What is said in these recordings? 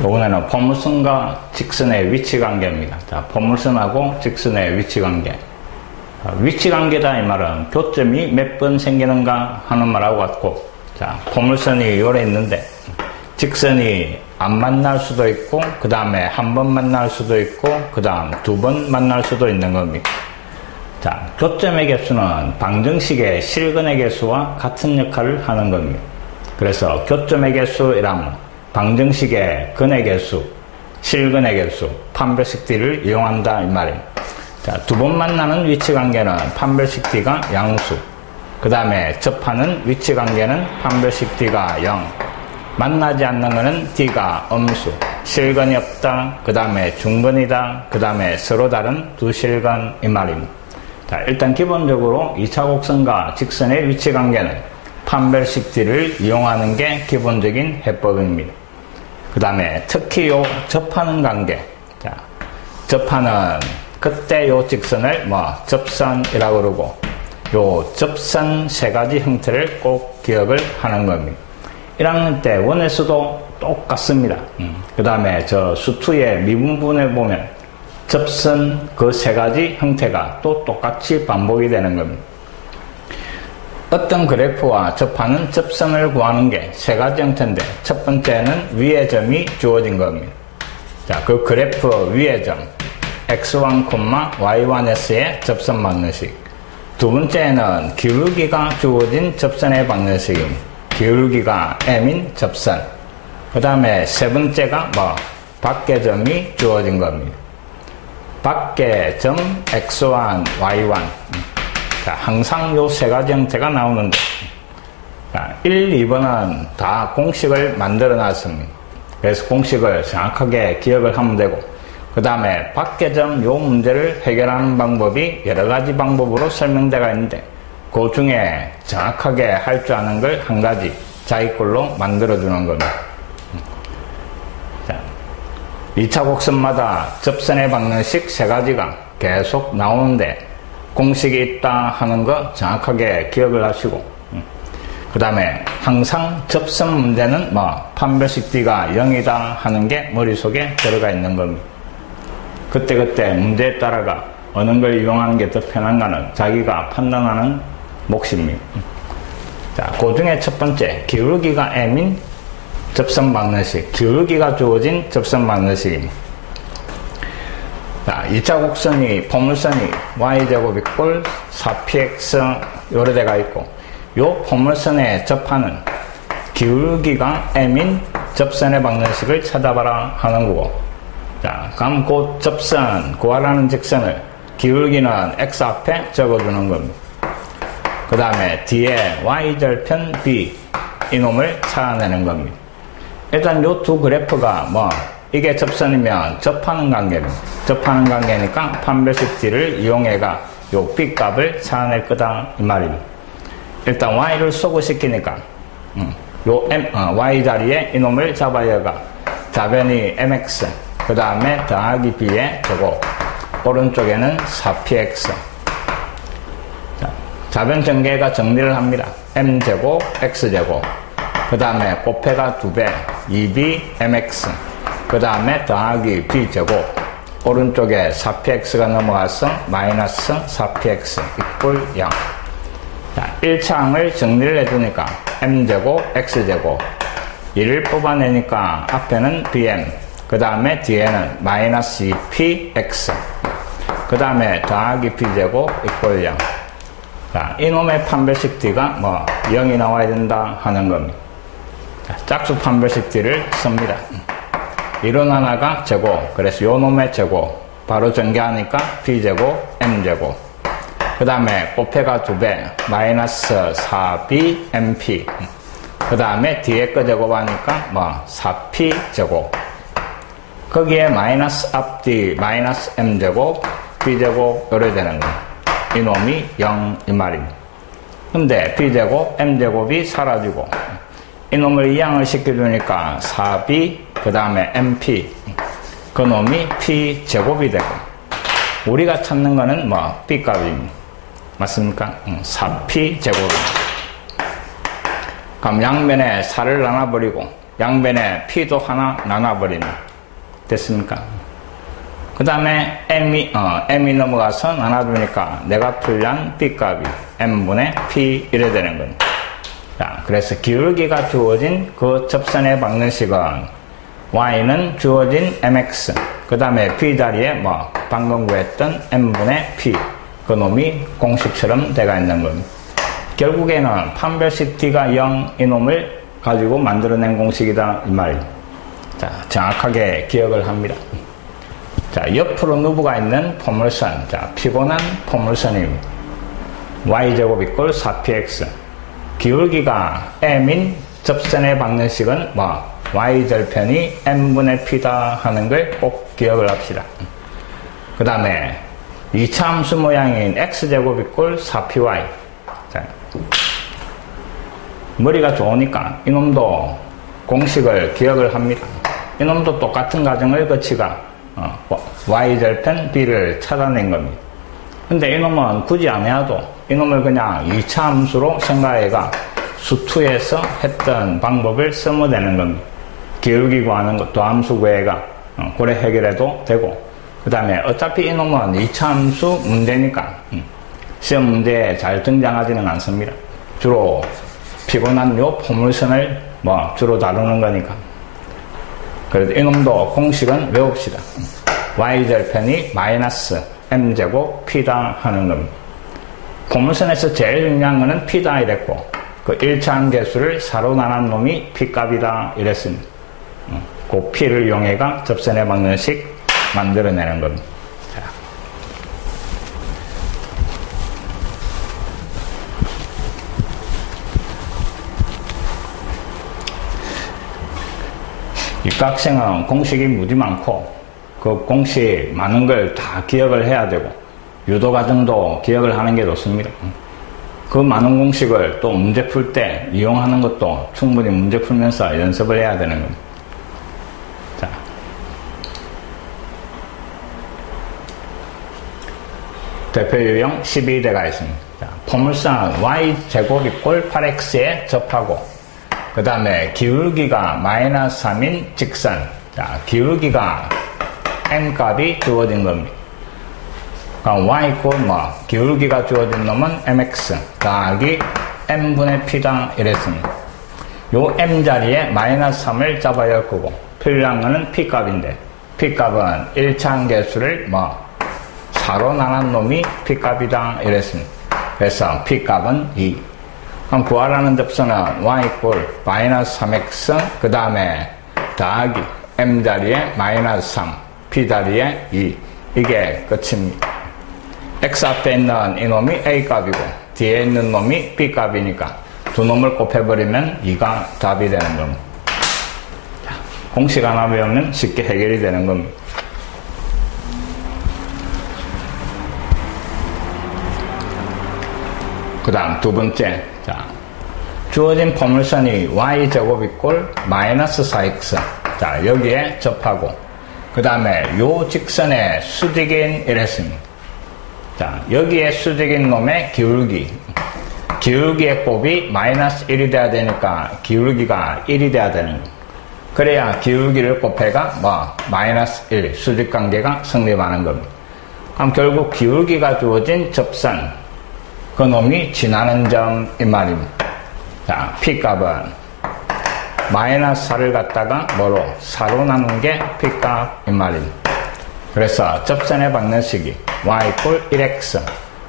이번에는 포물선과 직선의 위치 관계입니다. 자, 포물선하고 직선의 위치 관계. 위치 관계다 이 말은 교점이 몇 번 생기는가 하는 말하고 같고, 자, 포물선이 요래 있는데 직선이 안 만날 수도 있고, 그 다음에 한 번 만날 수도 있고, 그 다음 두 번 만날 수도 있는 겁니다. 자, 교점의 개수는 방정식의 실근의 개수와 같은 역할을 하는 겁니다. 그래서 교점의 개수이라면 방정식의 근의 개수, 실근의 개수, 판별식 D를 이용한다 이 말입니다. 자, 두 번 만나는 위치 관계는 판별식 D가 양수, 그 다음에 접하는 위치 관계는 판별식 D가 0, 만나지 않는 것은 D가 음수, 실근이 없다, 그 다음에 중근이다, 그 다음에 서로 다른 두 실근 이 말입니다. 자, 일단 기본적으로 2차 곡선과 직선의 위치 관계는 판별식 D를 이용하는 게 기본적인 해법입니다. 그 다음에 특히 요 접하는 관계, 자, 접하는 그때 요 직선을 접선이라고 그러고, 요 접선 세 가지 형태를 꼭 기억을 하는 겁니다. 1학년 때 원에서도 똑같습니다. 그 다음에 저 수투의 미분분에 보면 접선 그 세 가지 형태가 또 똑같이 반복이 되는 겁니다. 어떤 그래프와 접하는 접선을 구하는 게 세 가지 형태인데, 첫 번째는 위의 점이 주어진 겁니다. 자, 그 그래프 위의 점 x1, y1s의 접선 방정식. 두 번째는 기울기가 주어진 접선의 방정식입니다. 기울기가 m인 접선. 그 다음에 세 번째가 밖의 점이 주어진 겁니다. 밖의 점 x1, y1. 자, 항상 요 세 가지 형태가 나오는데, 자, 1, 2번은 다 공식을 만들어 놨습니다. 그래서 공식을 정확하게 기억을 하면 되고, 그 다음에 밖의 점 요 문제를 해결하는 방법이 여러 가지 방법으로 설명되어 있는데, 그 중에 정확하게 할 줄 아는 걸 한 가지 자기 걸로 만들어 주는 겁니다. 자, 2차 곡선마다 접선의 방정식 세 가지가 계속 나오는데, 공식이 있다 하는 거 정확하게 기억을 하시고, 그 다음에 항상 접선 문제는 판별식 D가 0이다 하는 게 머릿속에 들어가 있는 겁니다. 그때그때 문제에 따라가 어느 걸 이용하는 게 더 편한가는 자기가 판단하는 몫입니다. 자, 그 중에 첫 번째, 기울기가 m인 접선 방정식, 기울기가 주어진 접선 방정식입니다. 자, 2차 곡선이, 포물선이 y제곱 이꼴 4px 요래 돼가 있고, 요 포물선에 접하는 기울기가 m인 접선의 방정식을 찾아봐라 하는 거고, 자, 그럼 그 접선, 구하라는 직선을 기울기는 x 앞에 적어주는 겁니다. 그 다음에 뒤에 y절편 b 이놈을 찾아내는 겁니다. 일단 요 두 그래프가 이게 접선이면 접하는 관계입니다. 접하는 관계니까 판별식 D를 이용해가 요 b 값을 찾아낼 거다 이 말입니다. 일단 y를 소구시키니까 요 y 자리에 이놈을 잡아야가 좌변이 mx, 그 다음에 더하기 b의 제곱, 오른쪽에는 4px. 자, 좌변 전개가 정리를 합니다. m제곱, x제곱, 그 다음에 곱해가 2배, 2b, mx, 그 다음에 더하기 b제곱, 오른쪽에 4px가 넘어가서 마이너스 4px 이꼴 0. 자, 1차항을 정리를 해주니까 m제곱, x제곱, 1을 뽑아내니까 앞에는 bm, 그 다음에 뒤에는 마이너스 2px, 그 다음에 더하기 b제곱 이꼴 0. 자, 이놈의 판별식 D가 0이 나와야 된다 하는 겁니다. 자, 짝수 판별식 D를 씁니다. 1은 하나가 제곱, 그래서 요 놈의 제곱 바로 전개하니까 b제곱 m제곱, 그 다음에 곱해가 2배 마이너스 4b mp, 그 다음에 뒤에 거 제곱하니까 4p제곱, 거기에 마이너스 앞뒤 마이너스 m제곱 b제곱 요래 되는 거예요. 이놈이 0 이 말입니다. 근데 b제곱 m제곱이 사라지고 이놈을 이항을 시켜주니까 4b 그 다음에 mp, 그 놈이 p제곱이 되고, 우리가 찾는 거는 b값입니다. 맞습니까? 4p제곱입니다. 그럼 양면에 4를 나눠버리고 양변에 P도 하나 나눠버리면 됐습니까? 그 다음에 M이 넘어가서 나눠주니까 내가 풀이한 B값이 M분의 P 이래 되는 겁니다. 자, 그래서 기울기가 주어진 그 접선에 박는 식은 Y는 주어진 MX, 그 다음에 B 자리에 방금 구했던 M분의 P, 그 놈이 공식처럼 돼가 있는 겁니다. 결국에는 판별식 D가 0 이놈을 가지고 만들어낸 공식이다 이 말입니다. 자, 정확하게 기억을 합니다. 자, 옆으로 누부가 있는 포물선, 자, 피곤한 포물선입니다. y제곱 이꼴 4px. 기울기가 m인 접선에 박는 식은 y절편이 m분의 p다 하는 걸 꼭 기억을 합시다. 그 다음에 2차 함수 모양인 x제곱 이꼴 4py. 자, 머리가 좋으니까 이놈도 공식을 기억을 합니다. 이놈도 똑같은 과정을 거치가 y절편 b를 찾아낸 겁니다. 근데 이놈은 굳이 안 해도 이놈을 그냥 2차 함수로 생각해가 수투에서 했던 방법을 쓰면 되는 겁니다. 기울기 구하는 것도 함수 구해가 고래 해결해도 되고, 그 다음에 어차피 이놈은 2차 함수 문제니까 시험 문제에 잘 등장하지는 않습니다. 주로 피곤한 요 포물선을 주로 다루는 거니까. 그래도 이놈도 공식은 외웁시다. y절편이 마이너스 m제곱 p다 하는 겁니다. 포물선에서 제일 중요한 거는 p다 이랬고, 그 1차 함계수를 4로 나눈 놈이 p값이다 이랬습니다. 그 p를 이용해가 접선에 박는 식 만들어내는 겁니다. 자. 육각생은 공식이 무지 많고 그 공식 많은 걸 다 기억을 해야 되고 유도 과정도 기억을 하는 게 좋습니다. 그 많은 공식을 또 문제 풀 때 이용하는 것도 충분히 문제 풀면서 연습을 해야 되는 겁니다. 자. 대표 유형 12대가 있습니다. 자, 포물선 y제곱 이꼴 8x에 접하고, 그 다음에 기울기가 마이너스 3인 직선. 자, 기울기가 m 값이 주어진 겁니다. 그러니까 y 이꼴 기울기가 주어진 놈은 mx 더하기 m분의 p다 이랬습니다. 요 m 자리에 마이너스 3을 잡아야 할 거고, 필요한 거는 p 값인데, p 값은 1차 함계수를 4로 나눈 놈이 p 값이다 이랬습니다. 그래서 p 값은 2. 그럼 구하라는 접선은 y 이꼴 마이너스 3x 그 다음에 더하기 m 자리에 마이너스 3, p 자리에 2. 이게 끝입니다. x 앞에 있는 이놈이 a 값이고 뒤에 있는 놈이 b 값이니까 두 놈을 곱해버리면 2가 답이 되는 겁니다. 자, 공식 하나 배우면 쉽게 해결이 되는 겁니다. 그 다음 두 번째, 자, 주어진 포물선이 y제곱 이꼴 마이너스 4x. 자, 여기에 접하고, 그 다음에 요 직선의 수직인 이랬습니다. 자, 여기에 수직인 놈의 기울기의 곱이 마이너스 1이 돼야 되니까 기울기가 1이 돼야 되는 거예요. 그래야 기울기를 곱해가 마이너스 1 수직관계가 성립하는 겁니다. 그럼 결국 기울기가 주어진 접선, 그 놈이 지나는 점 이 말입니다. 자, P값은 마이너스 4를 갖다가 4로 나눈 게 P값 이 말입니다. 그래서 접선에 박는 식이 y 이꼴 1x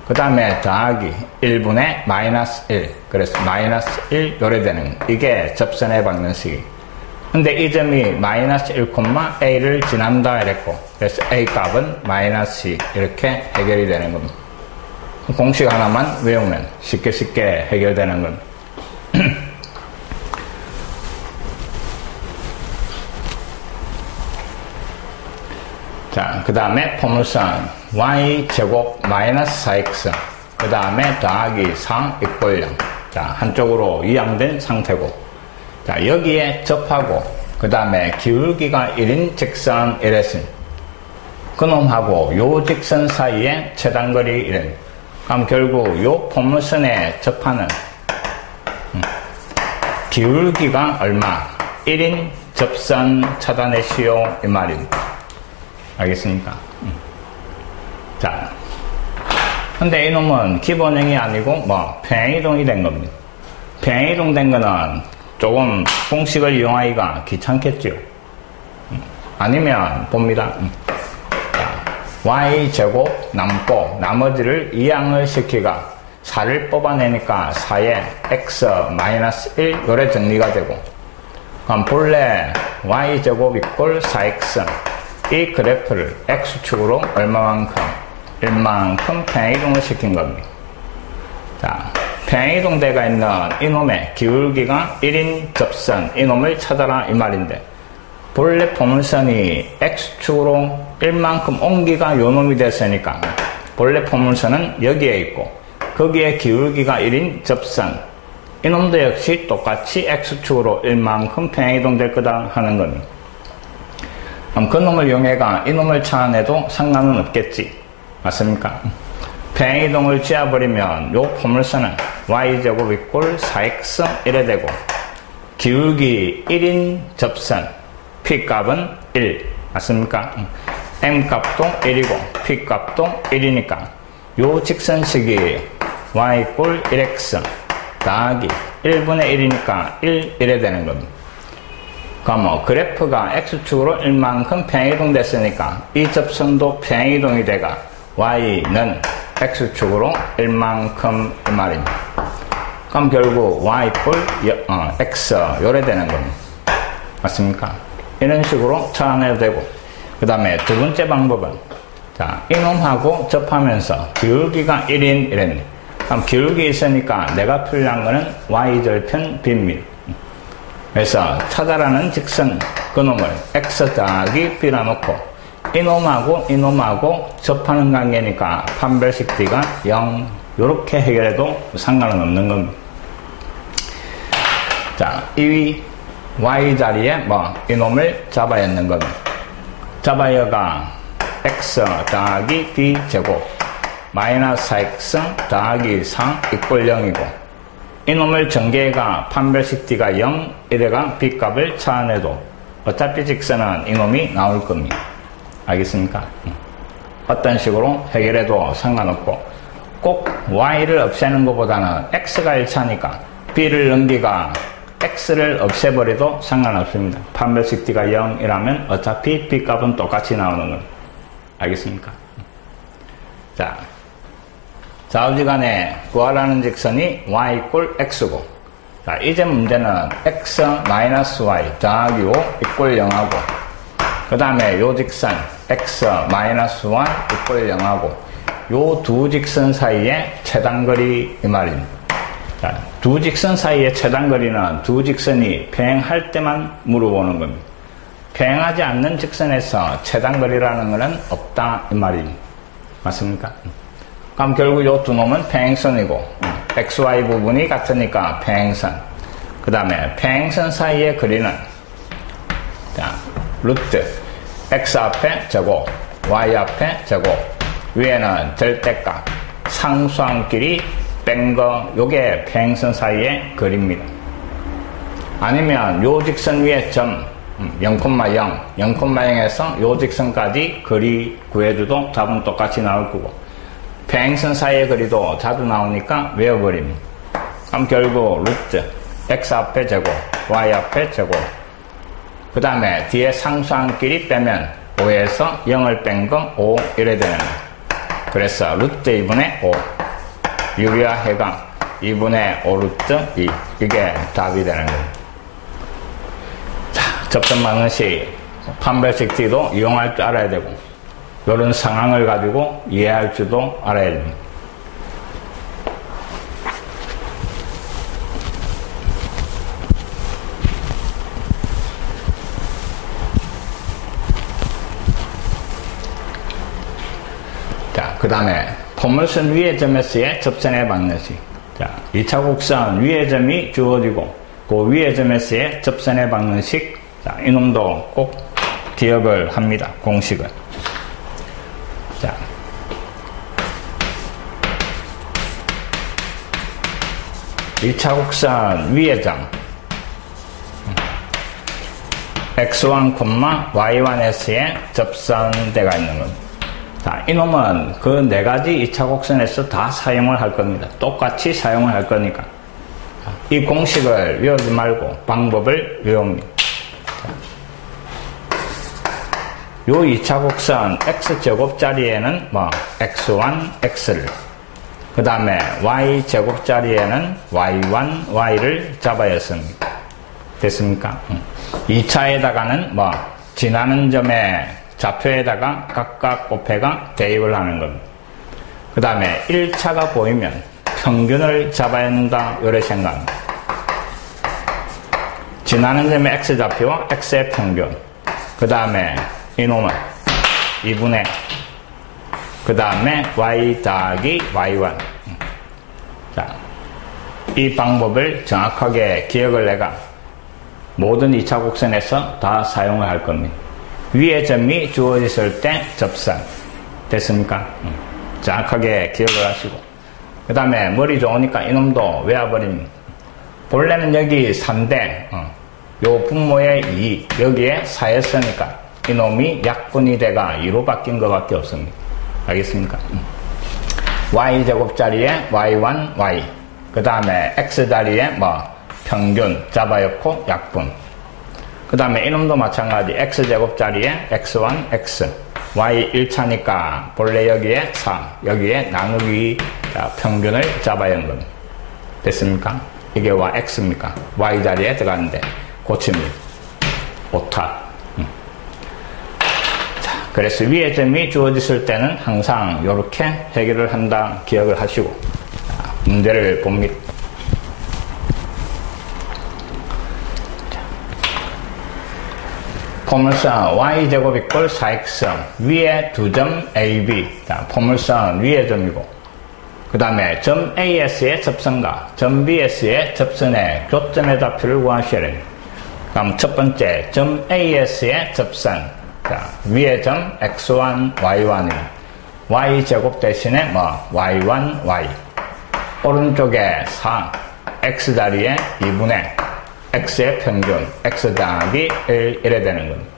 그 다음에 더하기 1분의 마이너스 1, 그래서 마이너스 1 요래 되는 이게 접선에 박는 식이. 근데 이 점이 마이너스 1,a를 지난다 이랬고, 그래서 a 값은 마이너스 2 이렇게 해결이 되는 겁니다. 공식 하나만 외우면 쉽게 해결되는 겁니다. 자, 그 다음에 포물선 y제곱 마이너스 4x 그 다음에 더하기 4 이꼴 0. 자, 한쪽으로 이양된 상태고, 자, 여기에 접하고 그 다음에 기울기가 1인 직선 이랬습니다. 그놈하고 요 직선 사이에 최단거리 이래. 그럼 결국 요 포물선에 접하는 기울기가 얼마? 1인 접선 찾아내시오 이 말입니다. 알겠습니까? 자, 근데 이놈은 기본형이 아니고 평행이동이 된 겁니다. 평행이동 된 거는 조금 공식을 이용하기가 귀찮겠죠. 아니면 봅니다. y제곱 남고 나머지를 이항을 시키가 4를 뽑아내니까 4에 x-1 요래 정리가 되고, 그럼 본래 y제곱 이꼴 4x 이 그래프를 x축으로 얼마만큼? 1만큼 평행이동을 시킨 겁니다. 자, 평행이동대가 있는 이놈의 기울기가 1인 접선 이놈을 찾아라 이 말인데, 본래 포물선이 x축으로 1만큼 옮기가 요놈이 됐으니까 본래 포물선은 여기에 있고 거기에 기울기가 1인 접선 이놈도 역시 똑같이 x축으로 1만큼 평행이동 될 거다 하는 겁니다. 그럼 그 놈을 이용해가 이놈을 찾아내도 상관은 없겠지. 맞습니까? 평행이동을 쥐어버리면 요 포물선은 y제곱 이꼴 4x 이래 되고, 기울기 1인 접선 P값은 1 맞습니까? M값도 1이고 P값도 1이니까 요 직선식이 y 이꼴 1x 더하기 1분의 1이니까 1 이래 되는 겁니다. 그럼 그래프가 x축으로 1만큼 평행이동 됐으니까 이 접선도 평행이동이 돼가 y는 x축으로 1만큼 이 말입니다. 그럼 결국 y 이꼴 x 요래 되는 겁니다. 맞습니까? 이런 식으로 찾아내도 되고, 그 다음에 두 번째 방법은, 자, 이놈하고 접하면서 기울기가 1인 이랬네. 그럼 기울기 있으니까 내가 필요한 거는 y절편 b입니다. 그래서 찾아라는 직선 그놈을 x 더하기 b라 놓고 이놈하고 접하는 관계니까 판별식 d가 0 요렇게 해결해도 상관은 없는 겁니다. 자, 이 y 자리에 이놈을 잡아야 하는 겁니다. 잡아야가 x 더하기 b 제곱 마이너스 4x 더하기 4 이꼴 0이고, 이놈을 전개가 판별식 d가 0 이래가 b 값을 찾아내도 어차피 직선은 이놈이 나올 겁니다. 알겠습니까? 어떤 식으로 해결해도 상관없고, 꼭 y를 없애는 것보다는 x가 1차니까 b를 넘기가 x를 없애버려도 상관없습니다. 판별식 d가 0이라면 어차피 b값은 똑같이 나오는 겁니다. 알겠습니까? 자, 좌우지간에 구하라는 직선이 y 이꼴 x고, 자, 이제 문제는 x-y 더하기 5 이꼴 0하고, 그 다음에 요 직선 x-y 이꼴 0하고 요 두 직선 사이의 최단거리 이 말입니다. 자, 두 직선 사이의 최단거리는 두 직선이 평행할 때만 물어보는 겁니다. 평행하지 않는 직선에서 최단거리라는 것은 없다 이 말입니다. 맞습니까? 그럼 결국 요 두 놈은 평행선이고, xy 부분이 같으니까 평행선, 그 다음에 평행선 사이의 거리는, 자, 루트 x 앞에 제곱 y 앞에 제곱 위에는 절대값 상수항끼리 뺀 거, 요게 평행선 사이의 거리입니다. 아니면 요 직선 위에 점 0,0, 0,0에서 요 직선까지 거리 구해줘도 답은 똑같이 나올 거고, 평행선 사이의 거리도 자주 나오니까 외워버립니다. 그럼 결국 루트 x 앞에 제곱 y 앞에 제곱, 그 다음에 뒤에 상수항끼리 빼면 5에서 0을 뺀 거 5 이래 되는 거예요. 그래서 루트 2분의 5 유리화 해가 2분의 5 루트 2 이게 답이 되는 거예요. 자, 접점 방정식 판별식 d도 이용할 줄 알아야 되고, 이런 상황을 가지고 이해할 줄도 알아야 됩니다. 자, 그 다음에 포물선 위의 점에서의 접선의 방정식. 자, 2차 곡선 위의 점이 주어지고 그 위의 점에서의 접선의 방정식. 자, 이놈도 꼭 기억을 합니다. 공식을. 자, (2차 곡선 위의 점) x1, y1s에 접선대가 있는 겁니다. 자, 이놈은 그 네 가지 2차 곡선에서 다 사용을 할 겁니다. 똑같이 사용을 할 거니까. 이 공식을 외우지 말고 방법을 외웁니다. 요 2차 곡선 x제곱 자리에는 x1, x를, 그 다음에 y제곱 자리에는 y1, y를 잡아야 했습니다. 됐습니까? 2차에다가는 지나는 점에 좌표에다가 각각 곱해가 대입을 하는 겁니다. 그 다음에 1차가 보이면 평균을 잡아야 한다, 요래 생각합니다. 지나는 점의 x좌표와 x의 평균, 그 다음에 이놈은 2분의, 그 다음에 y 더하기 y1. 자, 이 방법을 정확하게 기억을 내가 모든 2차 곡선에서 다 사용을 할 겁니다. 위의 점이 주어졌을 때 접선. 됐습니까? 정확하게 기억을 하시고. 그 다음에 머리 좋으니까 이놈도 외워버립니다. 본래는 여기 3대, 요 분모의 2, 여기에 4였으니까 이놈이 약분이 돼가 2로 바뀐 것밖에 없습니다. 알겠습니까? y제곱 자리에 y1, y. 그 다음에 x 자리에 평균 잡아였고 약분. 그 다음에 이놈도 마찬가지 x제곱 자리에 x1, x. y 1차니까 본래 여기에 4, 여기에 나누기 평균을 잡아야 하는 겁니다. 됐습니까? 이게 x입니까? y 자리에 들어가는데 고칩니다. 오타. 자, 그래서 위의 점이 주어졌을 때는 항상 이렇게 해결을 한다 기억을 하시고 문제를 봅니다. 포물선 y제곱 이꼴 4x 위에 두 점 AB. 자, 포물선 위의 점이고 그 다음에 점 AS의 접선과 점 BS의 접선의 교점의 좌표를 구하셔야 됩니다. 그럼 첫 번째 점 AS의 접선. 자, 위의 점 x1, y1이 y제곱 대신에 y1, y. 오른쪽에 4, x 자리에 2분의 x의 평균, x 더하기 1, 이래 되는 겁니다.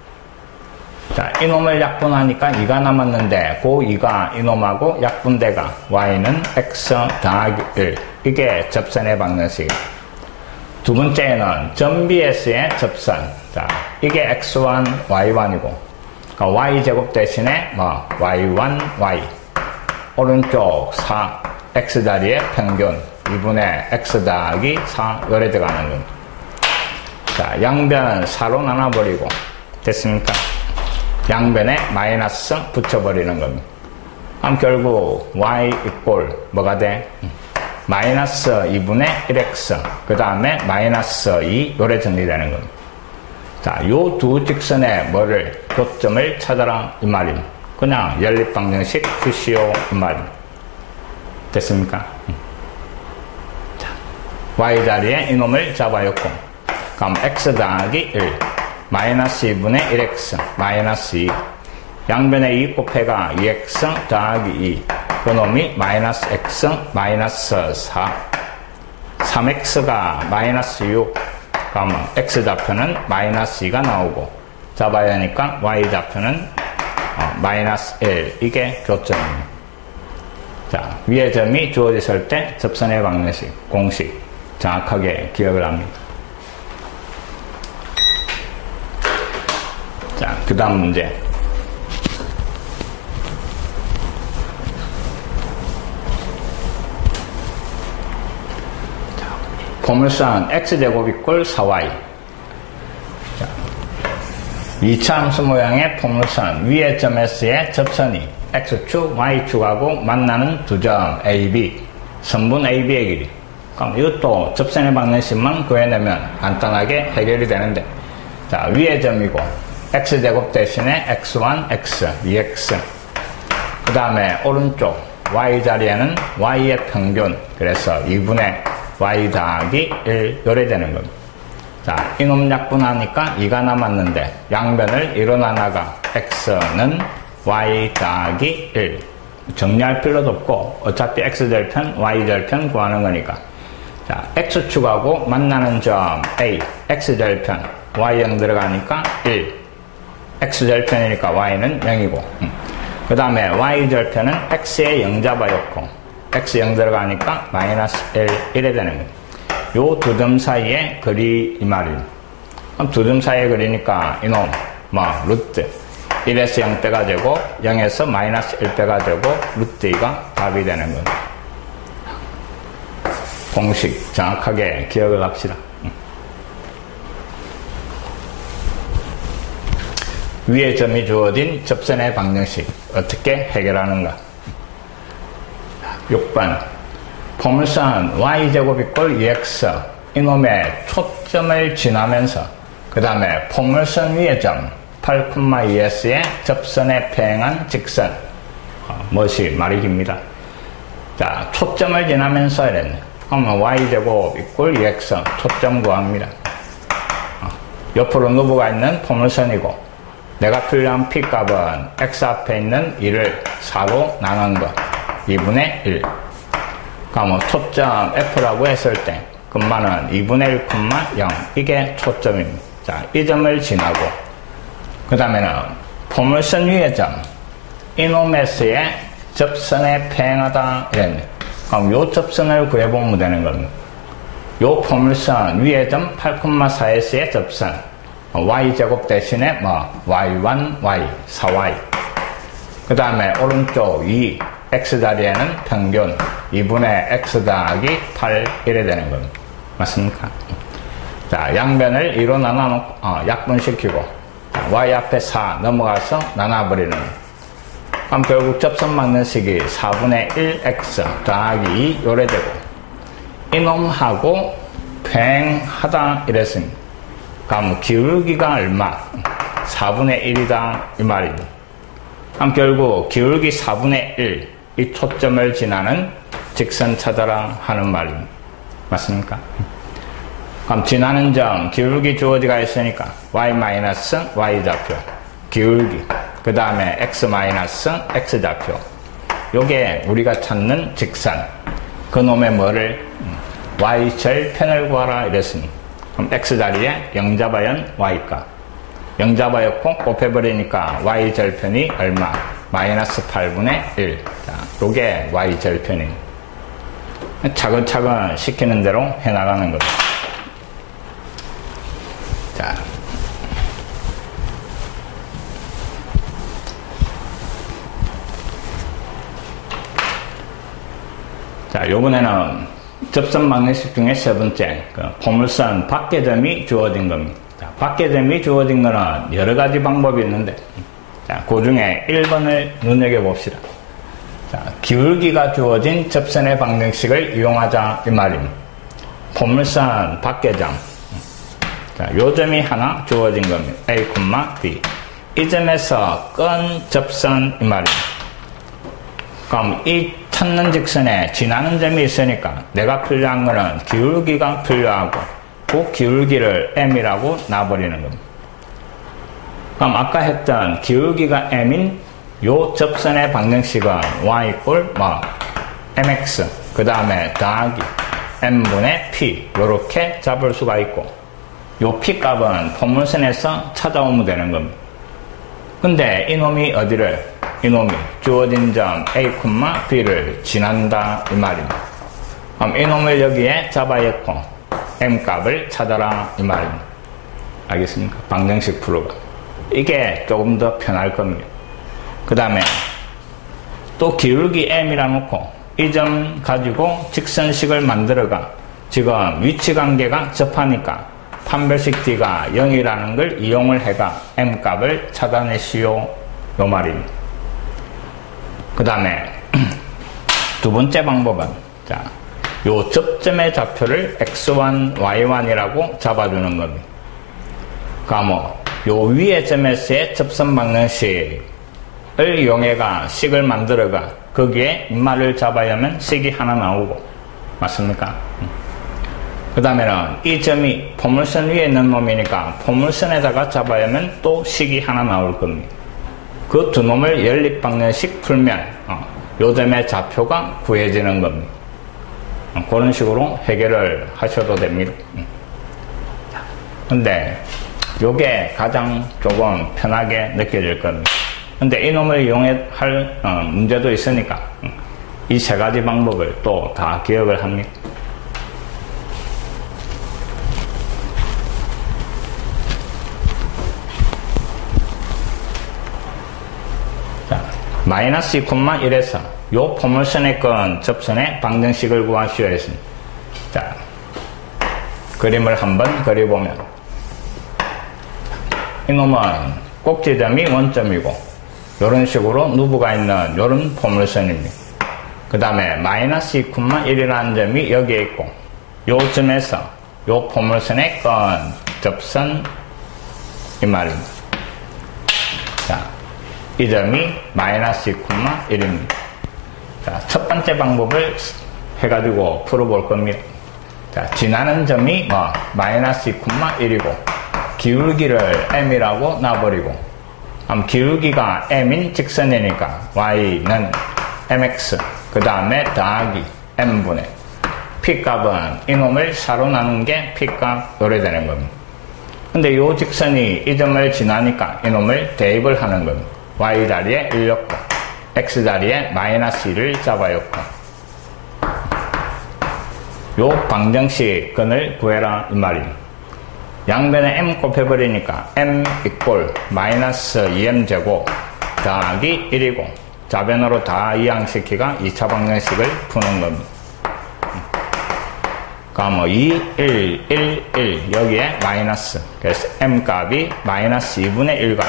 자, 이놈을 약분하니까 2가 남았는데, 그 2가 이놈하고 약분대가 y는 x 더하기 1. 이게 접선의 방정식. 두 번째는 점 BS의 접선. 자, 이게 x1, y1이고, 그러니까 y제곱 대신에 y1, y. 오른쪽 4, x 자리에 평균, 2분의 x 더하기 4, 요래 들어가는 겁니다. 자, 양변 4로 나눠버리고, 됐습니까? 양변에 마이너스 붙여버리는 겁니다. 그럼 결국 y 이꼴 뭐가 돼? 마이너스 2분의 1x, 그 다음에 마이너스 2, 요래 정리되는 겁니다. 자, 요 두 직선의 교점을 찾아라, 이 말입니다. 그냥 연립방정식 푸시오, 이 말입니다. 됐습니까? 자, y 자리에 이놈을 잡아였고, 그럼 x 더하기 1, 마이너스 2분의 1x, 마이너스 2. 양변에 2 곱해가 2x 더하기 2. 그놈이 마이너스 x, 마이너스 4. 3x가 마이너스 6. 그러면 x 좌표는 마이너스 2가 나오고, 잡아야 하니까 y 좌표는 마이너스 1. 이게 교점입니다. 자, 위의 점이 주어졌을 때 접선의 방정식, 공식 정확하게 기억을 합니다. 자, 그 다음 문제. 자, 포물선 x제곱 이꼴 4y. 자, 2차 함수 모양의 포물선 위의 점 S의 접선이 x축, y축하고 만나는 두 점 AB. 선분 AB의 길이. 그럼 이것도 접선의 방정식만 구해내면 간단하게 해결이 되는데, 자, 위의 점이고, x제곱 대신에 x1, x, 2x. 그 다음에 오른쪽 y 자리에는 y의 평균, 그래서 2분의 y 더하기 1, 요래 되는 겁니다. 자, 이놈 약분하니까 2가 남았는데 양변을 2로 나눠가 x는 y 더하기 1. 정리할 필요도 없고 어차피 x절편, y절편 구하는 거니까. 자, x축하고 만나는 점 A, x절편. y 0 들어가니까 1. x절편이니까 y는 0이고. 그 다음에 y절편은 x에 0 잡아였고, x 0 들어가니까 마이너스 1, 1이 되는 거예요. 요 두 점 사이에 거리 이 말이에요. 그럼 두 점 사이에 거리니까 이놈, 루트. 1에서 0 빼가 되고, 0에서 마이너스 1 빼가 되고, 루트 2가 답이 되는 거예요. 공식 정확하게 기억을 합시다. 위에 점이 주어진 접선의 방정식 어떻게 해결하는가? 6번 포물선 y제곱 이꼴 2x 이놈의 초점을 지나면서 그 다음에 포물선 위의 점 8,2s의 접선에 평행한 직선 무엇이 말이 깁니다. 자, 초점을 지나면서 이랬네. 그러면 y제곱 이꼴 2x 초점 구합니다. 옆으로 누부가 있는 포물선이고 내가 필요한 p값은 x 앞에 있는 2를 4로 나눈 것 2분의 1. 그러면 초점 f라고 했을 때 금마는 2분의 1,0 이게 초점입니다. 자, 이 점을 지나고 그 다음에는 포물선 위의 점 이놈에서의 접선에 평행하다 이랬네. 그럼 요 접선을 구해보면 되는 겁니다. 요 포물선 위의 점 8,4s의 접선 y제곱 대신에 y1, y, 4y 그 다음에 오른쪽 2 x 자리에는 평균 2분의 x 더하기 8 이래 되는 겁니다. 맞습니까? 자, 양변을 2로 나눠놓고 약분시키고 y 앞에 4 넘어가서 나눠버리는 거예요. 그럼 결국 접선 방정식이 4분의 1x 더하기 2 요래 되고 이놈하고 평행하다 이랬습니다. 그럼 기울기가 얼마? 4분의 1이다 이 말입니다. 그럼 결국 기울기 4분의 1 이 초점을 지나는 직선 찾아라 하는 말입니다. 맞습니까? 그럼 지나는 점 기울기 주어지가 있으니까 y 좌표 기울기 그 다음에 x 좌표 요게 우리가 찾는 직선 그놈의 뭐를 y절편을 구하라 이랬습니다. 그럼 x 자리에 0 잡아연 y값 0 잡아였고 곱해버리니까 y절편이 얼마? 마이너스 8분의 1. 자, 요게 y절편입니다. 차근차근 시키는 대로 해나가는 거죠. 자, 요번에는 접선 방정식 중에 세 번째, 포물선 밖의 점이 주어진 겁니다. 자, 밖의 점이 주어진 거는 여러 가지 방법이 있는데, 자, 그 중에 1번을 눈여겨봅시다. 자, 기울기가 주어진 접선의 방정식을 이용하자 이 말입니다. 포물선 밖의 점. 자, 요 점이 하나 주어진 겁니다. A, B. 이 점에서 끈 접선 이 말입니다. 그럼 이 찾는 직선에 지나는 점이 있으니까 내가 필요한 거는 기울기가 필요하고 그 기울기를 m이라고 놔버리는 겁니다. 그럼 아까 했던 기울기가 m인 요 접선의 방정식은 y 이꼴 mx 그 다음에 더하기 m분의 p 요렇게 잡을 수가 있고 요 p 값은 포물선에서 찾아오면 되는 겁니다. 근데 이놈이 어디를 이놈이 주어진 점 A, B를 지난다 이 말입니다. 그럼 이놈을 여기에 잡아였고 M값을 찾아라 이 말입니다. 알겠습니까? 방정식 풀어가. 이게 조금 더 편할 겁니다. 그 다음에 또 기울기 M이라 놓고 이 점 가지고 직선식을 만들어가 지금 위치관계가 접하니까 판별식 D가 0이라는 걸 이용을 해가 M값을 찾아내시오 요 말입니다. 그 다음에 두 번째 방법은 자, 요 접점의 좌표를 x1, y1이라고 잡아주는 겁니다. 그러니까 요 위의 점에서의 접선 방정식을 이용해가 식을 만들어가 거기에 인마를 잡아야면 식이 하나 나오고 맞습니까? 그 다음에는 이 점이 포물선 위에 있는 놈이니까 포물선에다가 잡아야면 또 식이 하나 나올 겁니다. 그 두 놈을 연립방정식 풀면 요 점의 좌표가 구해지는 겁니다. 그런 식으로 해결을 하셔도 됩니다. 근데 요게 가장 조금 편하게 느껴질 겁니다. 근데 이놈을 이용할 문제도 있으니까 이 세 가지 방법을 또 다 기억을 합니다. 자, 마이너스 2,1에서 요 포물선의 건 접선의 방정식을 구하시오 했습니다. 자, 그림을 한번 그려보면 이놈은 꼭지점이 원점이고 이런 식으로 누브가 있는 이런 포물선입니다. 그 다음에 마이너스 2,1이라는 점이 여기에 있고 요 점에서 요 포물선의 건 접선 이 말입니다. 자, 이 점이 마이너스 2,1입니다. 자, 첫 번째 방법을 해가지고 풀어볼 겁니다. 자, 지나는 점이 마이너스 2,1이고 기울기를 m이라고 놔버리고 기울기가 m인 직선이니까 y는 mx 그 다음에 더하기 m분의 p값은 이놈을 사로 나눈 게 p값 요래 되는 겁니다. 근데 요 직선이 이 점을 지나니까 이놈을 대입을 하는 겁니다. y 자리에 1 넣고 x 자리에 마이너스 1을 잡아였고 요 방정식 근을 구해라 이 말입니다. 양변에 m 곱해버리니까 m 이꼴 마이너스 2m 제곱 더하기 1이고 좌변으로 다 이항시키가 2차 방정식을 푸는 겁니다. 그러면 2, 1, 1, 1 여기에 마이너스 그래서 m 값이 마이너스 2분의 1과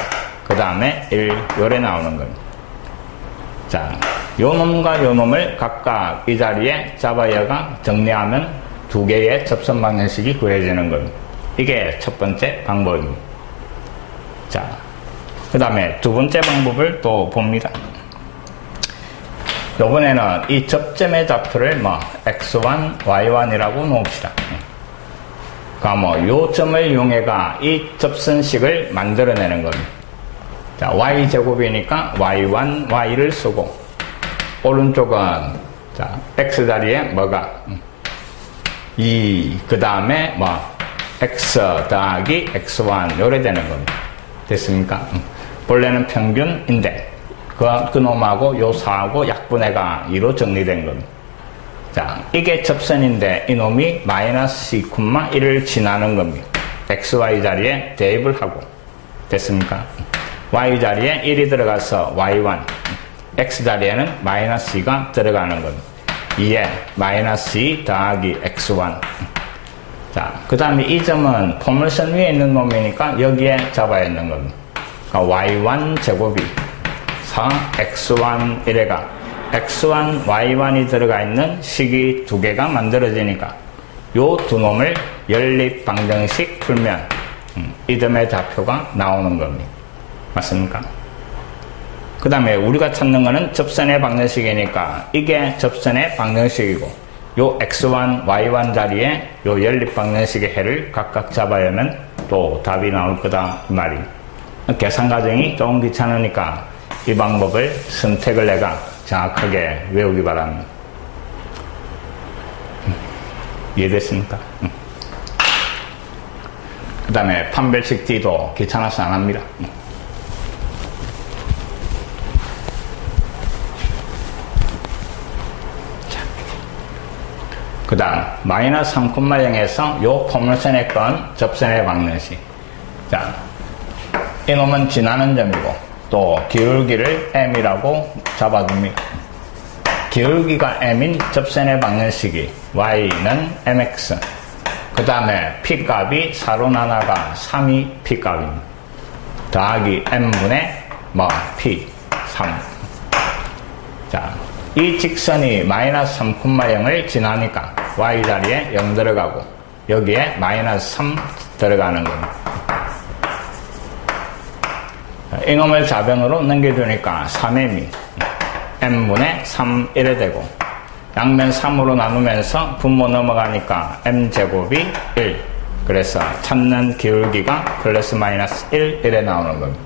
그 다음에 1 요래 나오는 겁니다. 자, 요 놈과 요 놈을 각각 이 자리에 잡아여가 정리하면 두 개의 접선 방정식이 구해지는 겁니다. 이게 첫 번째 방법입니다. 자, 그 다음에 두 번째 방법을 또 봅니다. 요번에는 이 접점의 좌표를 x1, y1이라고 놓읍시다. 그러면 요 점을 이용해가 이 접선식을 만들어내는 겁니다. 자, y제곱이니까 y1, y를 쓰고 오른쪽은 자, x 자리에 뭐가 2, 그 다음에 x 더하기 x1 요래 되는 겁니다. 됐습니까? 본래는 평균인데 그 놈하고 요 4하고 약분해가 2로 정리된 겁니다. 자, 이게 접선인데 이놈이 마이너스 2,1을 지나는 겁니다. xy 자리에 대입을 하고 됐습니까? y 자리에 1이 들어가서 y1 x 자리에는 마이너스 2가 들어가는 겁니다. 2에 마이너스 2 더하기 x1 자, 그 다음에 이 점은 포물선 위에 있는 놈이니까 여기에 잡아야 있는 겁니다. 그러니까 y1 제곱이 4 x1 이래가 x1, y1이 들어가 있는 식이 두 개가 만들어지니까 요 두 놈을 연립 방정식 풀면 이 점의 좌표가 나오는 겁니다. 맞습니까? 그 다음에 우리가 찾는 거는 접선의 방정식이니까 이게 접선의 방정식이고 요 x1, y1 자리에 요 연립 방정식의 해를 각각 잡아야면 또 답이 나올 거다 이 말이. 계산 과정이 조금 귀찮으니까 이 방법을 선택을 내가 정확하게 외우기 바랍니다. 이해됐습니까? 그 다음에 판별식 D도 귀찮아서 안 합니다. 그 다음 마이너스 3,0에서 요 포물선의 건 접선의 방정식. 자, 이놈은 지나는 점이고 또 기울기를 m이라고 잡아줍니다. 기울기가 m인 접선의 방정식이 y는 mx 그 다음에 p값이 4로 나눠가 3이 p값입니다. 더하기 m분의 p 3. 자, 이 직선이 마이너스 3,0을 지나니까 y 자리에 0 들어가고 여기에 마이너스 3 들어가는 겁니다. 이놈을 좌변으로 넘겨주니까 3m이 m분의 3 이래 되고 양면 3으로 나누면서 분모 넘어가니까 m제곱이 1 그래서 찾는 기울기가 플러스 마이너스 1 이래 나오는 겁니다.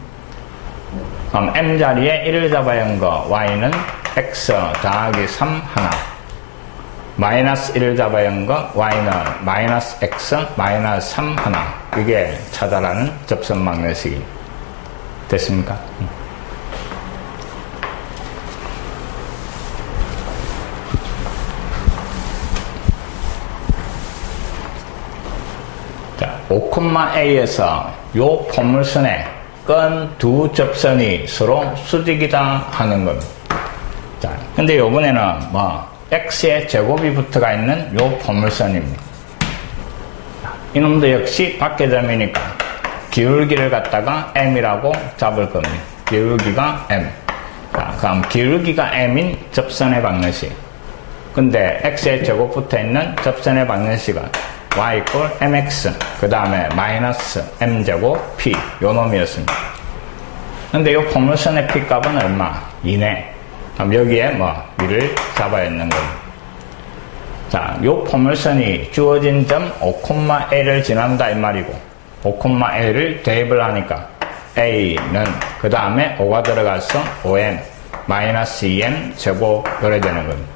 그럼 m 자리에 1을 잡아야 하는 거 y는 x 더하기 3 하나 마이너스 1을 잡아야 하는 거, y는 마이너스 x, 마이너스 3 하나. 이게 차다라는 접선 방정식이 됐습니까? 자, 5,a에서 요 포물선에 끈 두 접선이 서로 수직이다 하는 겁니다. 자, 근데 요번에는 x의 제곱이 붙어가 있는 요 포물선입니다. 이놈도 역시 밖의점이니까 기울기를 갖다가 m이라고 잡을 겁니다. 기울기가 m. 자, 그럼 기울기가 m인 접선의 방정식. 근데 x의 제곱 붙어 있는 접선의 방정식은 y equal mx, 그 다음에 마이너스 m제곱 p, 요 놈이었습니다. 근데 요 포물선의 p 값은 얼마? 2네. 그럼 여기에 위를 잡아야 하는 겁니다. 자, 요 포물선이 주어진 점 5,a를 지난다 이 말이고, 5,a를 대입을 하니까 a는 그 다음에 5가 들어가서 5m 마이너스 2m 제곱 이래 되는 겁니다.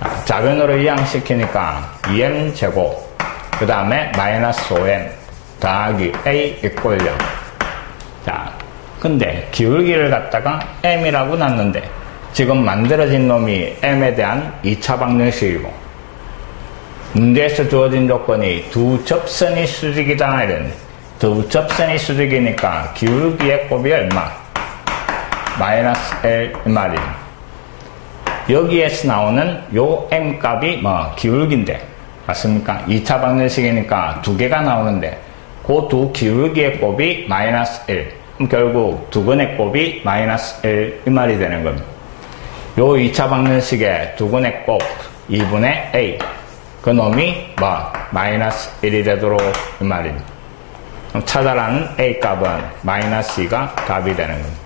자, 자변으로 이항시키니까 2m 제곱 그 다음에 마이너스 5m 더하기 a equal 0. 자, 근데 기울기를 갖다가 m이라고 놨는데 지금 만들어진 놈이 m에 대한 2차 방정식이고, 문제에서 주어진 조건이 두 접선이 수직이다 이랬는데, 두 접선이 수직이니까 기울기의 곱이 얼마? 마이너스 L 이 말이에요. 여기에서 나오는 요 m 값이 기울기인데, 맞습니까? 2차 방정식이니까 두 개가 나오는데 그 두 기울기의 곱이 마이너스 1. 그럼 결국 두 근의 곱이 마이너스 1 이 말이 되는 겁니다. 요 2차 방정식의 두 근의 곱 2분의 a, 그 놈이 마이너스 1이 되도록 이 말입니다. 그럼 찾아라는 a 값은 마이너스 2가 답이 되는 겁니다.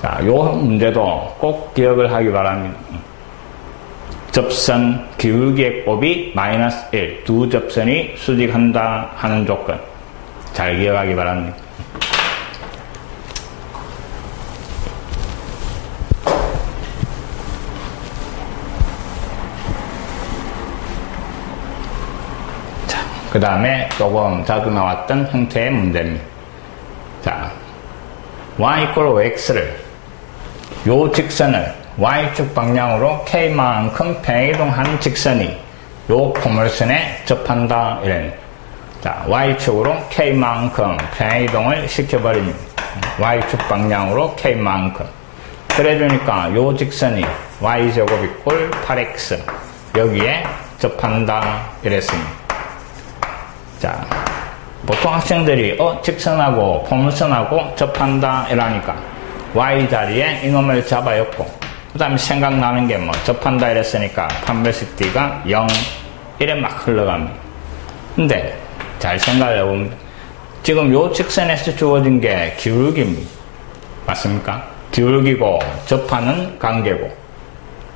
자, 요 문제도 꼭 기억을 하기 바랍니다. 접선 기울기의 곱이 마이너스 1, 두 접선이 수직한다 하는 조건 잘 기억하기 바랍니다. 자, 그 다음에 조금 자주 나왔던 형태의 문제입니다. 자, y equal x를 요 직선을 y축 방향으로 k만큼 평이동한 직선이 요 포물선에 접한다 이랬네. 자, y축으로 k만큼 평이동을 시켜버립니다. y축 방향으로 k만큼. 그래주니까 요 직선이 y제곱 이꼴 8x 여기에 접한다 이랬습니다. 자, 보통 학생들이 직선하고 포물선하고 접한다 이러니까 y 자리에 이놈을 잡아였고, 그 다음에 생각나는 게 접한다 이랬으니까 판별식 D가 0 이래 막 흘러갑니다. 근데 잘 생각을 해보면 지금 요 직선에서 주어진 게 기울기입니다. 맞습니까? 기울기고 접하는 관계고,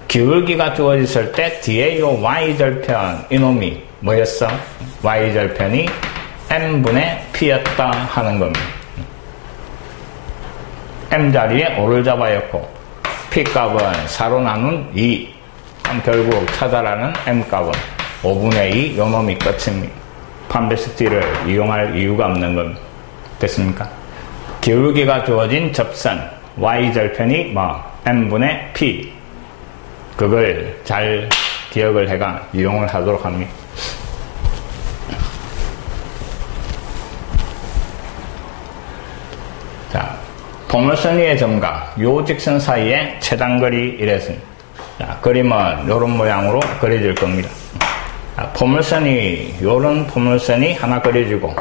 기울기가 주어졌을 때 뒤에 요 y절편 이놈이 뭐였어? y절편이 m분의 p였다 하는 겁니다. m 자리에 5를 잡아였고 P값은 4로 나눈 2. 그럼 결국 찾아라는 M값은 5분의 2 요놈이 끝입니다. 판별식 D를 이용할 이유가 없는 겁니다. 됐습니까? 기울기가 주어진 접선 Y절편이 M분의 P. 그걸 잘 기억을 해가 이용을 하도록 합니다. 자, 포물선 위의 점과 요 직선 사이의 최단거리 이랬습니다. 자, 그림은 요런 모양으로 그려질 겁니다. 자, 요런 포물선이 하나 그려지고,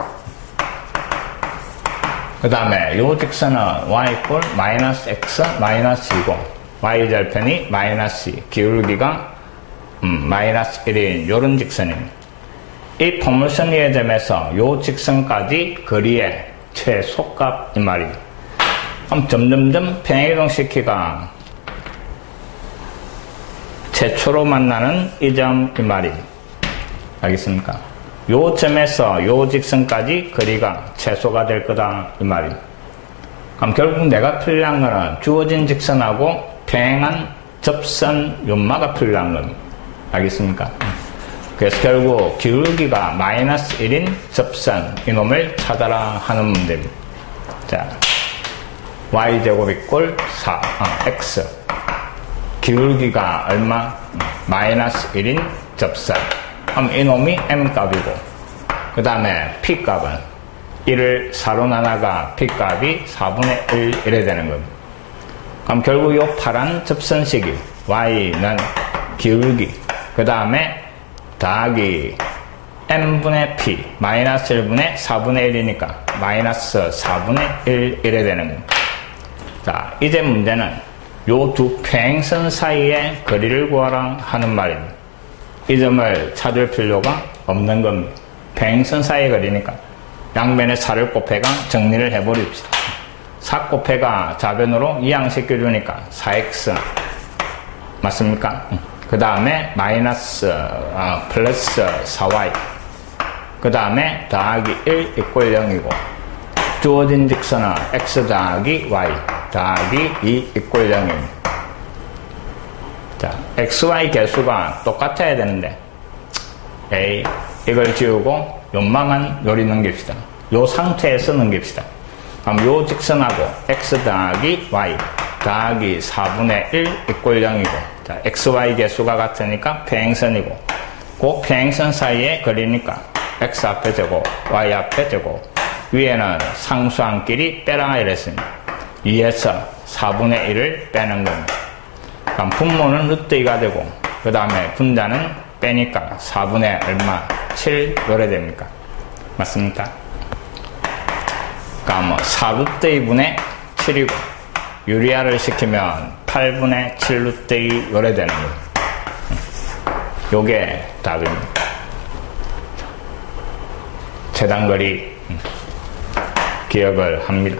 그 다음에 요 직선은 y equal 마이너스 x 마이너스 2고, y절편이 마이너스 2, 기울기가 마이너스 1인 요런 직선입니다. 이 포물선 위의 점에서 요 직선까지 거리의 최소값 이 말입니다. 그럼 점점점 평행이동시키가 최초로 만나는 이 점 이 말입니다. 알겠습니까? 요 점에서 요 직선까지 거리가 최소가 될 거다 이 말입니다. 그럼 결국 내가 풀이한 거는 주어진 직선하고 평행한 접선 연마가 풀이한 겁니다. 알겠습니까? 그래서 결국 기울기가 마이너스 1인 접선 이놈을 찾아라 하는 문제입니다. 자, y제곱 이꼴 4, x 기울기가 얼마? 마이너스 1인 접선. 그럼 이놈이 m값이고 그 다음에 p값은 1을 4로 나눠가 p값이 4분의 1 이래 되는 겁니다. 그럼 결국 이 파란 접선식이 y는 기울기 그 다음에 더하기 m분의 p 마이너스 1분의 4분의 1이니까 마이너스 4분의 1 이래 되는 겁니다. 자, 이제 문제는 요 두 평행선 사이의 거리를 구하라 하는 말입니다. 이 점을 찾을 필요가 없는 겁니다. 평행선 사이의 거리니까 양변에 4를 곱해가 정리를 해버립시다. 4 곱해가 좌변으로 이항시켜주니까 4x 맞습니까? 그 다음에 마이너스 플러스 4y 그 다음에 더하기 1 이꼴 0이고 주어진 직선은 x 더하기 y 더하기 2 이꼴 0입니다. 자, xy 개수가 똑같아야 되는데 A 이걸 지우고 요만한 요리 넘깁시다. 요 상태에서 넘깁시다. 그럼 요 직선하고 x 더하기 y 더하기 4분의 1 이꼴 0이고 자, xy 개수가 같으니까 평행선이고 그 평행선 사이의 거리니까 x 앞에 제곱 y 앞에 제곱 위에는 상수항끼리 빼라 이랬습니다. 2에서 4분의 1을 빼는 겁니다. 그럼 분모는 루트 2가 되고 그 다음에 분자는 빼니까 4분의 얼마? 7 요래 됩니까? 맞습니까? 그러니까 뭐 4루트 2분의 7이고 유리화를 시키면 8분의 7루트 2 요래 되는 거예요. 요게 답입니다. 최단거리 기억을 합니다.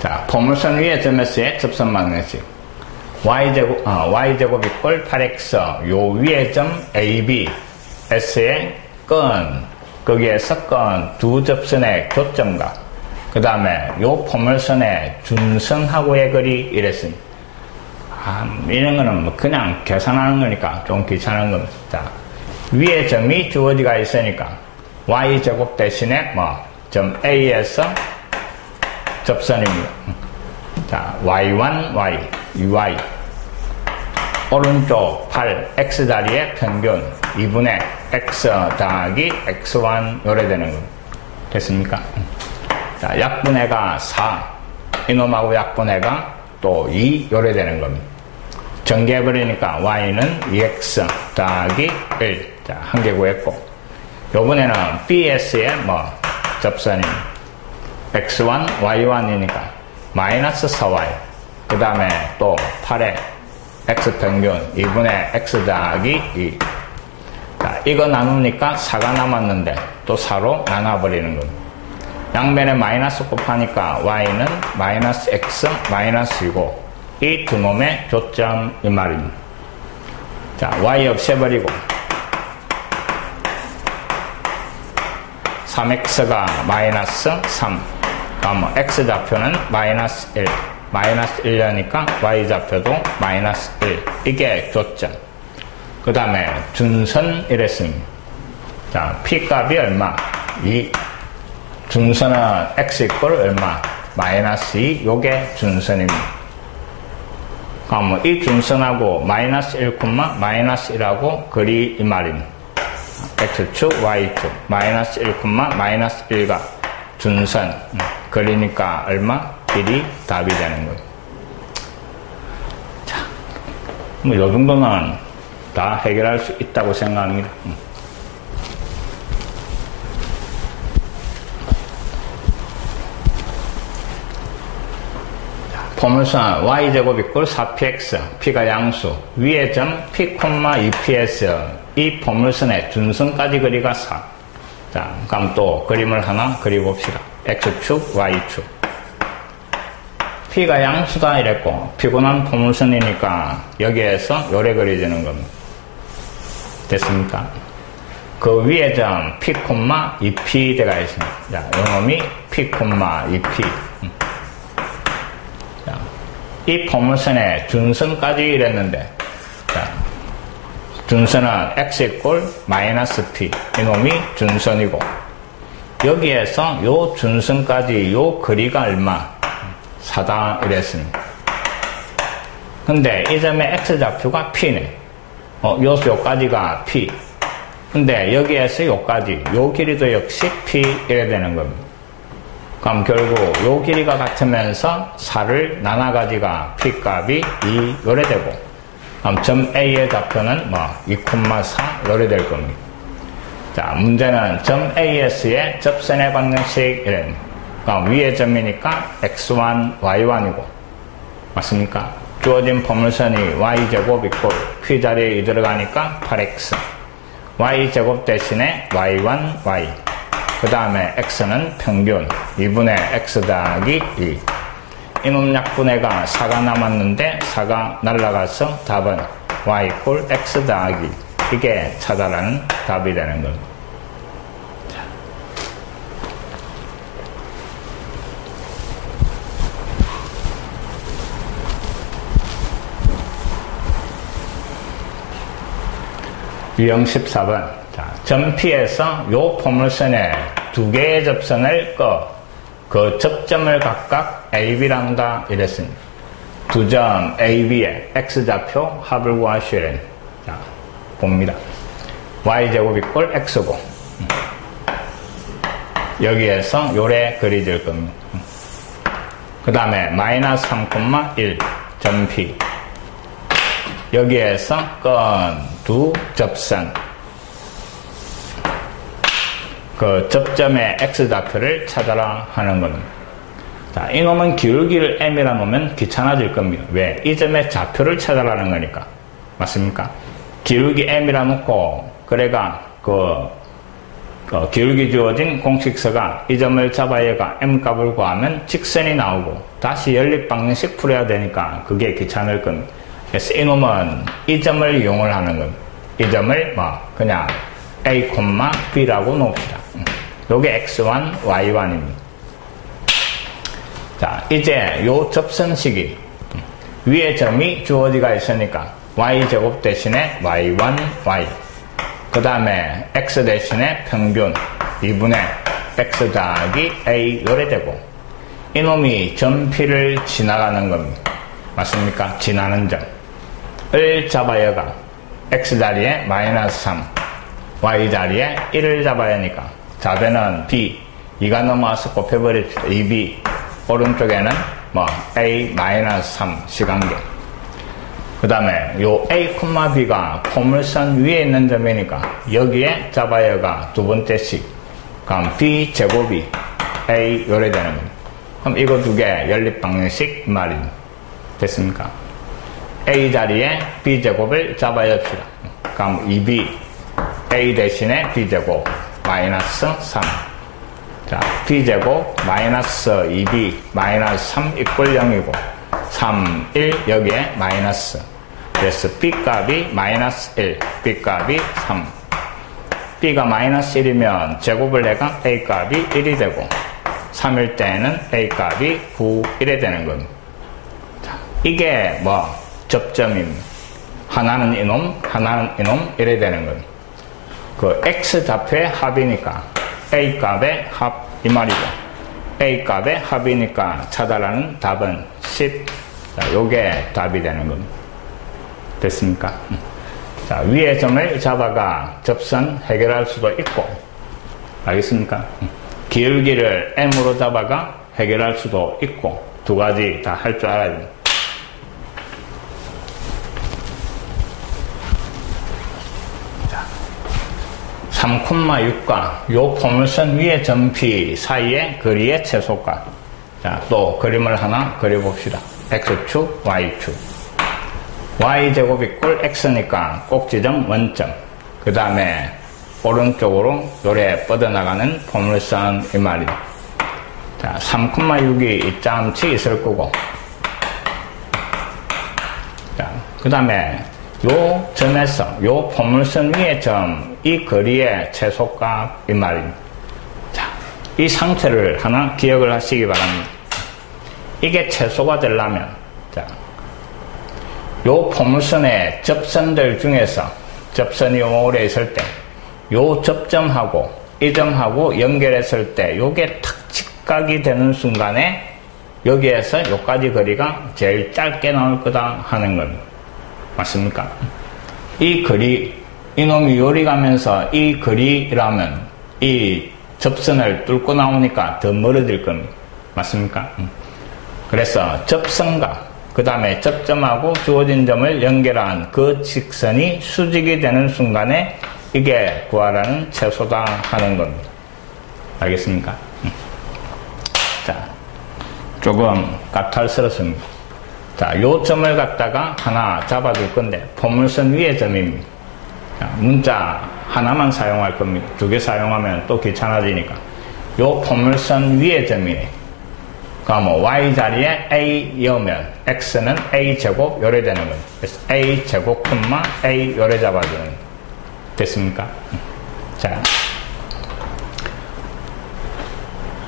자, 포물선 위의 점에서의 접선 방정식 y제곱 이꼴 8x 요 위의 점 AB S의 건 거기에서 건 두 접선의 교점과 그 다음에 요 포물선의 준선하고의 거리 이랬습니다. 이런 거는 뭐 그냥 계산하는 거니까 좀 귀찮은 겁니다. 자, 위에 점이 주어지가 있으니까 y제곱 대신에 점 A에서 접선입니다. 자, y1, y, ui 오른쪽 8, x 자리의 평균 2분의 x 더하기 x1 요래 되는 겁니다. 됐습니까? 자, 약분해가 4 이놈하고 약분해가 또 2 요래 되는 겁니다. 전개해버리니까 y는 2x 더하기 1 자, 한 개 구했고 요번에는 bs의 접선입니다. x1, y1이니까 마이너스 4y 그 다음에 또 8에 x평균 2분의 x 더하기 2 자, 이거 나누니까 4가 남았는데 또 4로 나눠버리는 겁니다. 양면에 마이너스 곱하니까 y는 마이너스 x 마이너스 2고 이 두 놈의 교점 이 말입니다. 자, y 없애버리고 3x가 마이너스 3 그럼 x 좌표는 마이너스 1 마이너스 1이니까 y 좌표도 마이너스 1 이게 교점 그 다음에 준선 이랬습니다. 자, p 값이 얼마? 2 준선은 x 이꼴 얼마? 마이너스 2 요게 준선입니다. 그럼 이 준선하고 마이너스 1, 마이너스 1하고 거리 이 말입니다. x축, y축 마이너스 1, 마이너스 1가 준선 거리니까 얼마? 1이 답이 되는 거예요. 자, 뭐 요 정도는 다 해결할 수 있다고 생각합니다. 포물선 y제곱 이꼴 4px p가 양수 위의 점 p, 2ps 이 포물선의 준선까지 거리가 4 자, 그럼 또 그림을 하나 그려봅시다. x축, y축 p가 양수다 이랬고 피곤한 포물선이니까 여기에서 요래 그려지는 겁니다. 됐습니까? 그 위에 점 P, 2P 되가 있습니다. 자, 요놈이 P, 2P. 자, 이 포물선의 준선까지 이랬는데, 자, 준선은 x 이꼴 마이너스 p 이놈이 준선이고, 여기에서 요 준선까지 요 거리가 얼마? 4다 이랬습니다. 근데 이 점의 x좌표가 p네. 요까지가 p. 근데 여기에서 요까지, 요 길이도 역시 p 이래 되는 겁니다. 그럼 결국 요 길이가 같으면서 4를 나눠가지가 p 값이 2 요래 되고, 그럼 점 A의 좌표는 2,4 요래 될 겁니다. 자, 문제는 점 AS의 접선의 방정식 이래. 그럼 위의 점이니까 x1, y1이고, 맞습니까? 주어진 포물선이 y제곱 이꼴 p 자리에 2 들어가니까 8x, y제곱 대신에 y1, y, 그 다음에 x는 평균 2분의 x 더하기 2. 이놈 약분해가 4가 남았는데 4가 날아가서 답은 y 이꼴 x 더하기, 이게 찾아라는 답이 되는 겁니다. 유형 14번. 자, 점 P에서 요 포물선에 두 개의 접선을 그 접점을 각각 AB란다 이랬습니다. 두 점 AB의 X좌표 합을 구하시오. 자, 봅니다. Y제곱 이꼴 X고, 여기에서 요래 그리질 겁니다. 그 다음에 마이너스 3,1 점 P, 여기에서 두 접선, 그 접점의 x좌표를 찾아라 하는 겁니다. 자, 이놈은 기울기를 m이라 놓으면 귀찮아질 겁니다. 왜? 이 점의 좌표를 찾아라는 거니까. 맞습니까? 기울기 m이라 놓고, 그래가 기울기 주어진 공식서가 이 점을 잡아야가 m 값을 구하면 직선이 나오고, 다시 연립방정식 풀어야 되니까 그게 귀찮을 겁니다. 그래서 이놈은 이 점을 이용을 하는 겁니다. 이 점을 그냥 A, B라고 놓읍시다. 요게 X1, Y1입니다. 자, 이제 요 접선식이 위에 점이 주어지가 있으니까 Y제곱 대신에 Y1, Y, 그 다음에 X 대신에 평균 2분의 X 더하기 A 요래 되고, 이놈이 점 P를 지나가는 겁니다. 맞습니까? 지나는 점을 잡아야가 X 자리에 마이너스 3, Y 자리에 1을 잡아야 하니까 좌변은 B, 2가 넘어와서 곱해버립시다. 2B, 오른쪽에는 A 마이너스 3 시간계. 그 다음에 요 A, B가 포물선 위에 있는 점이니까 여기에 잡아야가 두 번째씩, 그럼 B 제곱이 A 요래 되는 겁니다. 그럼 이거 두 개 연립방정식 말입니다. 됐습니까? A 자리에 B제곱을 잡아야 합시다. 그럼 2B, A 대신에 B제곱, 마이너스 3. 자, B제곱, 마이너스 2B, 마이너스 3 이꼴 0이고, 3, 1, 여기에 마이너스. 그래서 B값이 마이너스 1, B값이 3. B가 마이너스 1이면 제곱을 내가 A값이 1이 되고, 3일 때는 A값이 9, 1이 되는 겁니다. 자, 이게 접점입니다. 하나는 이놈, 하나는 이놈, 이래 되는 겁니다. 그 X좌표의 합이니까 A값의 합, 이 말이고, A값의 합이니까 찾아라는 답은 10. 자, 요게 답이 되는 겁니다. 됐습니까? 자, 위의 점을 잡아가 접선 해결할 수도 있고, 알겠습니까? 기울기를 M으로 잡아가 해결할 수도 있고, 두 가지 다 할 줄 알아야 됩니다. 자, 3,6과 요 포물선 위의 점 P 사이의 거리의 최소가. 자, 또 그림을 하나 그려봅시다. X축, Y축. Y제곱 이꼴 X니까 꼭지점 원점. 그 다음에 오른쪽으로 요래 뻗어나가는 포물선 이 말이다. 자, 3,6이 이짬치 있을 거고. 자, 그 다음에 요 점에서 요 포물선 위의 점, 이 거리의 최소값 이 말입니다. 자, 이 상태를 하나 기억을 하시기 바랍니다. 이게 최소가 되려면, 자, 요 포물선의 접선들 중에서 접선이 오래 있을 때, 요 접점하고 이 점하고 연결했을 때 요게 탁 직각이 되는 순간에 여기에서 요까지 거리가 제일 짧게 나올 거다 하는 겁니다. 맞습니까? 이 거리, 이놈이 요리 가면서 이 거리라면 이 접선을 뚫고 나오니까 더 멀어질 겁니다. 맞습니까? 그래서 접선과 그 다음에 접점하고 주어진 점을 연결한 그 직선이 수직이 되는 순간에 이게 구하라는 최소다 하는 겁니다. 알겠습니까? 자, 조금 까탈스럽습니다. 자, 요 점을 갖다가 하나 잡아줄 건데 포물선 위의 점입니다. 자, 문자 하나만 사용할 겁니다. 두 개 사용하면 또 귀찮아지니까. 요 포물선 위의 점이네. 그러니까 뭐 y 자리에 a여면 x는 a제곱 요래 되는 거예요. 그래서 a제곱 콤마 a 요래 잡아주는 거예요. 됐습니까? 자,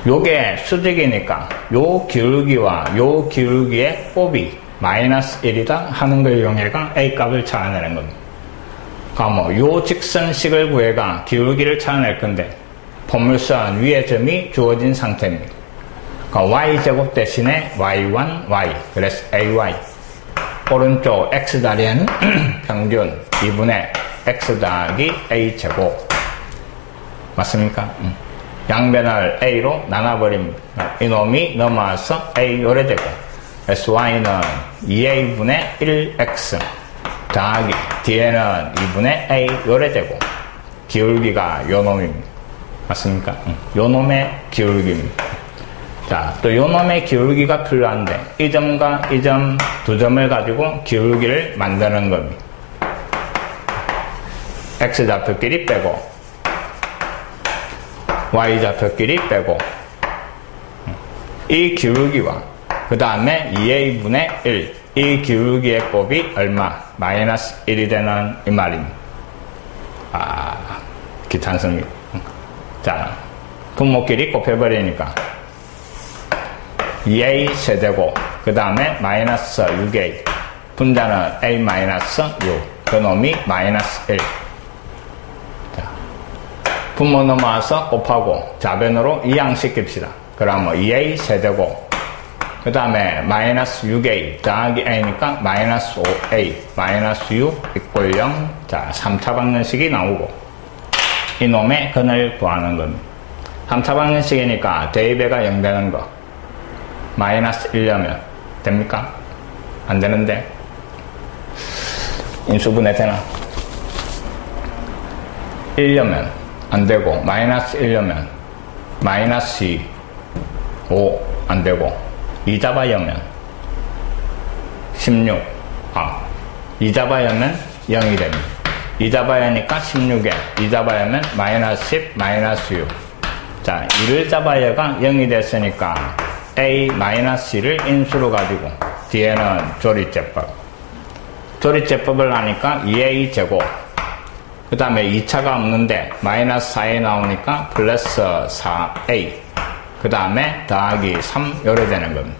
요게 수직이니까 요 기울기와 요 기울기의 곱이 마이너스 1이다 하는 걸 이용해가 a 값을 찾아내는 겁니다. 그러니까 뭐 요 직선식을 구해가 기울기를 찾아낼 건데 포물선 위의 점이 주어진 상태입니다. 그러니까 y제곱 대신에 y1, y 그래서 ay 오른쪽 x 자리에는 평균 2분의 x 더하기 a제곱 맞습니까? 양변을 a로 나눠버립니다. 이놈이 넘어와서 a 요래 되고 sy는 2a분의 1x 더하기 뒤에는 2분의 a 요래 되고 기울기가 요놈입니다. 맞습니까? 요놈의 기울기입니다. 자, 또 요놈의 기울기가 필요한데 이 점과 이 점 두 점을 가지고 기울기를 만드는 겁니다. x좌표끼리 빼고 y좌표끼리 빼고 이 기울기와 그 다음에 2a분의 1 이 기울기의 곱이 얼마? 마이너스 1이 되는 이 말입니다. 아, 귀찮습니다. 자, 분모끼리 곱해버리니까 2a 세제곱 그 다음에 마이너스 6a 분자는 a 마이너스 6 그놈이 마이너스 1 분모 넘어와서 곱하고 좌변으로 이항시킵시다. 그러면 2a 세제곱 그 다음에 마이너스 6a 더하기 a니까 마이너스 5a 마이너스 6 이꼴 0 자 3차 방정식이 나오고 이놈의 근을 구하는 겁니다. 3차 방정식이니까 대입배가 0 되는 거 마이너스 1려면 됩니까? 안 되는데 인수분해 되나? 1려면 안 되고 마이너스 1려면 마이너스 2 5 안 되고 2 잡아여면 16 2 잡아여면 0이 됩니다. 2 잡아야니까 16에 2 잡아야면 마이너스 10 마이너스 6 자 2를 잡아야가 0이 됐으니까 a-c를 인수로 가지고 뒤에는 조리제법을 하니까 2a 제곱 그 다음에 2차가 없는데 마이너스 4a 나오니까 플러스 4a 그 다음에 더하기 3 요래 되는 겁니다.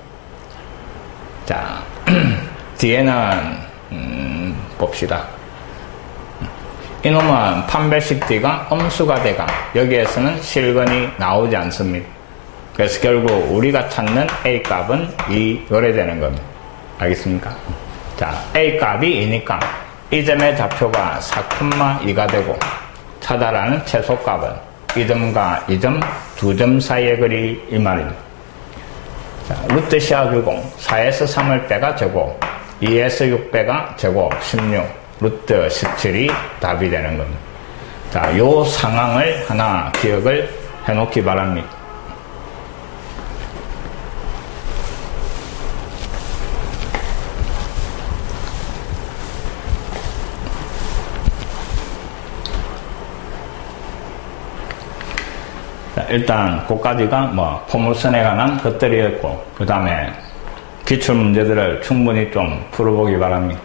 자 뒤에는 봅시다. 이놈은 판별식 D가 음수가 돼가 여기에서는 실근이 나오지 않습니다. 그래서 결국 우리가 찾는 A 값은 이 요래 되는 겁니다. 알겠습니까? 자, A 값이 2니까 이 점의 좌표가 4,2가 되고 찾아라는 최소값은 이 점과 이 점, 두 점 사이의 거리 이 말입니다. 자, 루트 씌워주고 4에서 3을 빼가 제곱 2에서 6 빼가 제곱 16 루트 17이 답이 되는 겁니다. 자, 요 상황을 하나 기억을 해놓기 바랍니다. 자, 일단 그까지가 포물선에 관한 것들이었고 그 다음에 기출문제들을 충분히 좀 풀어보기 바랍니다.